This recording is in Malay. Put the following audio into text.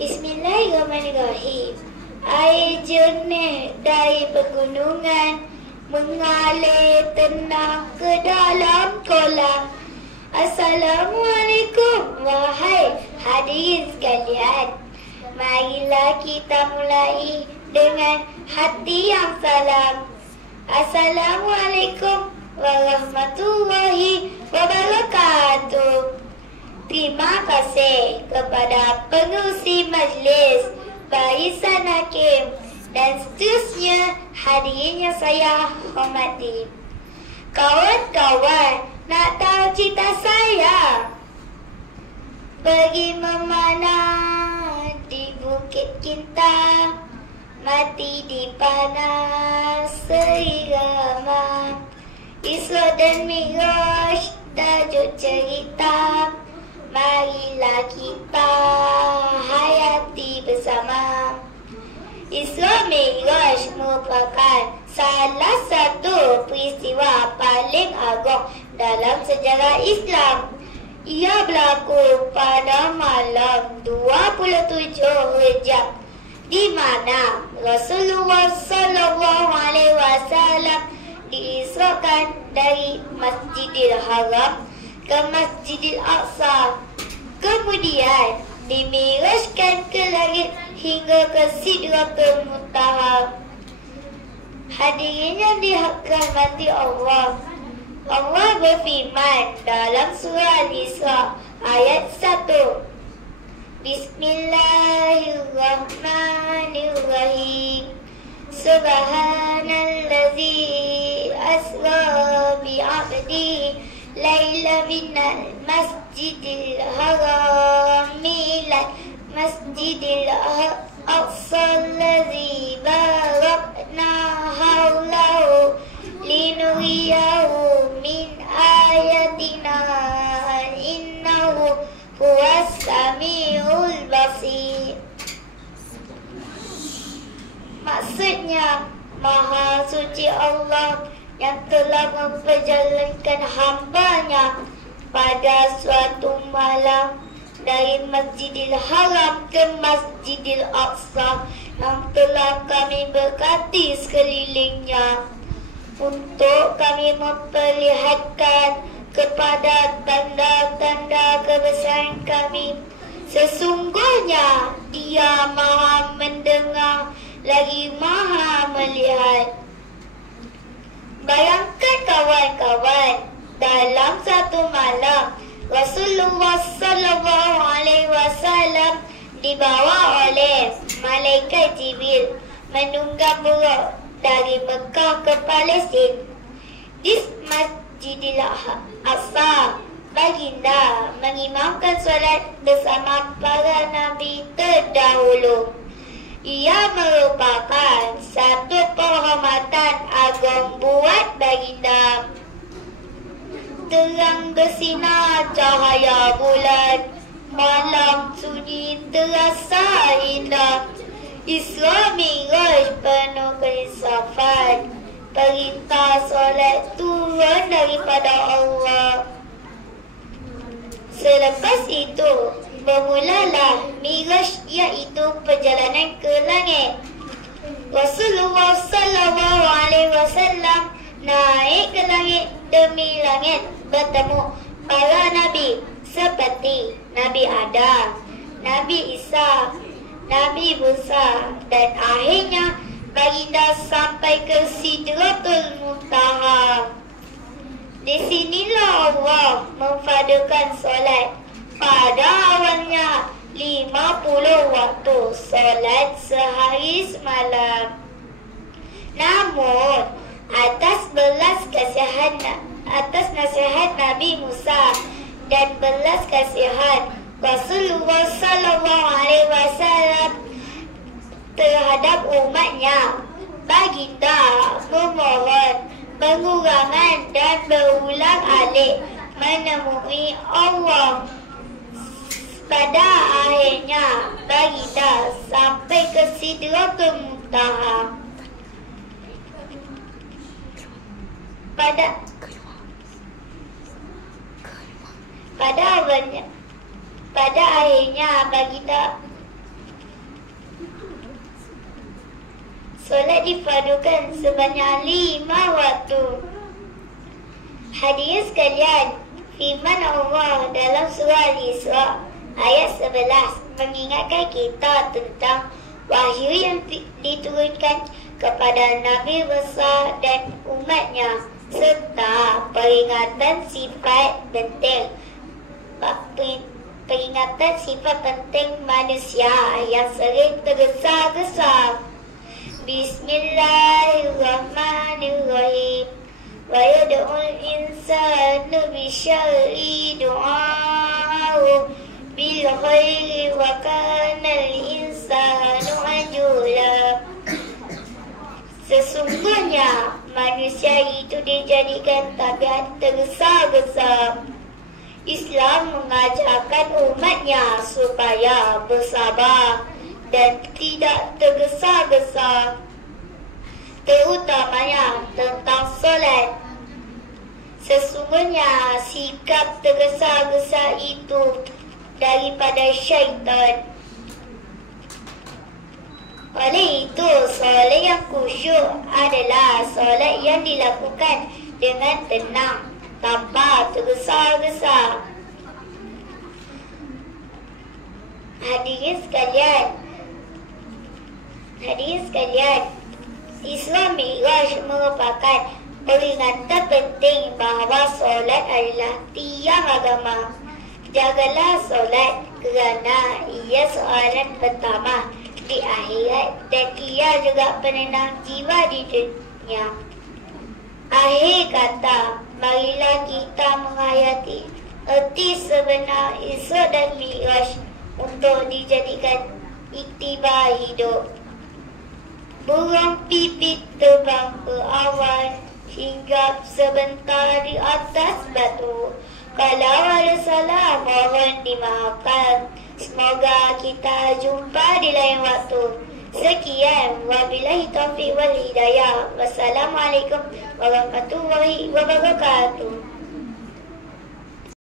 Bismillahirrahmanirrahim. Air jernih dari pegunungan mengalir tenang ke dalam kolam. Assalamualaikum wahai hadirin sekalian. Marilah kita mulai dengan hati yang salam. Assalamualaikum warahmatullahi wabarakatuh. Terima kasih kepada pengurusi majlis, barisan hakim dan seterusnya hadirin yang saya hormati. Kawan-kawan, nak tahu cerita saya? Pergi memanah di Bukit Kinta, mati di panas seirama. Isra dan Mi'raj tajuk cerita, marilah kita hayati bersama. Isra Mi'raj merupakan salah satu peristiwa paling agung dalam sejarah Islam. Ia berlaku pada malam 27 Rejab, di mana Rasulullah SAW diisrakan dari Masjidil Haram ke Masjidil Aqsa, kemudian dimirajkan ke langit hingga ke Sidratul Muntaha. Hadirin yang dirahmati Allah, Allah berfirman dalam surah Al-Isra ayat 1, Bismillahirrahmanirrahim. Subhanallazi asra bi'abdi laila minal masjidil haram ilal masjidil aqsa allazi barakna hawlahu linuriyahu min ayatina innahu huwas samiul basir. Maksudnya, Maha Suci Allah yang telah memperjalankan hamba-Nya pada suatu malam dari Masjidil Haram ke Masjidil Aqsa yang telah kami berkati sekelilingnya, untuk kami memperlihatkan kepada tanda-tanda kebesaran kami. Sesungguhnya Dia Maha mendengar lagi Maha melihat. Bayangkan kawan-kawan, dalam satu malam Rasulullah SAW dibawa oleh Malaikat Jibril menunggang buruk dari Mekah ke Palestin. Di Masjidil Aqsa, baginda mengimamkan solat bersama para nabi terdahulu. Ia merupakan satu penghormatan agung buat baginda. Terang bersinar cahaya bulan, malam sunyi terasa indah. Isra Mi'raj penuh keinsafan, perintah solat turun daripada Allah. Selepas itu bermulalah Mi'raj, iaitu perjalanan ke langit. Rasulullah SAW naik ke langit demi langit bertemu para nabi seperti Nabi Adam, Nabi Isa, Nabi Musa, dan akhirnya baginda sampai ke Sidratul Muntaha. Di sinilah Allah memfadukan solat. Pada awalnya 50 waktu solat sehari semalam. Namun atas nasihat Nabi Musa dan belas kasihan Rasulullah SAW terhadap umatnya, baginda memohon pengurangan dan berulang alik menemui Allah. Pada akhirnya baginda sampai ke Sidratul Muntaha. Pada akhirnya baginda solat difardukan sebanyak 5 waktu. Hadirin sekalian, firman Allah dalam surah Al-Isra ayat 11 mengingatkan kita tentang wahyu yang diturunkan kepada Nabi besar dan umatnya, serta peringatan sifat penting manusia yang sering tergesa-gesa. Bismillahirrahmanirrahim. Wa yad'ul insanu bisyarri du'a'ahu bil khairi wa kana al-insanu ajula. Sesungguhnya manusia itu dijadikan tabiat tergesa-gesa. Islam mengajarkan umatnya supaya bersabar dan tidak tergesa-gesa, terutamanya tentang solat. Sesungguhnya sikap tergesa-gesa itu daripada syaitan. Oleh itu, solat yang khusyuk adalah solat yang dilakukan dengan tenang, tanpa tergesa-gesa. Hadirin sekalian, Isra Mi'raj merupakan peringatan penting bahawa solat adalah tiang agama. Jagalah solat kerana ia soalan pertama di akhirat dan ia juga penenang jiwa di dunia. Akhir kata, marilah kita menghayati erti sebenar Isra dan Mi'raj untuk dijadikan iktibar hidup. Burung pipit terbang ke awan, hinggap sebentar di atas batu. Kalau ada salah, mohon dimaafkan. Semoga kita jumpa di lain waktu. Sekian, wabillahi taufiq wal hidayah. Wassalamualaikum warahmatullahi wabarakatuh.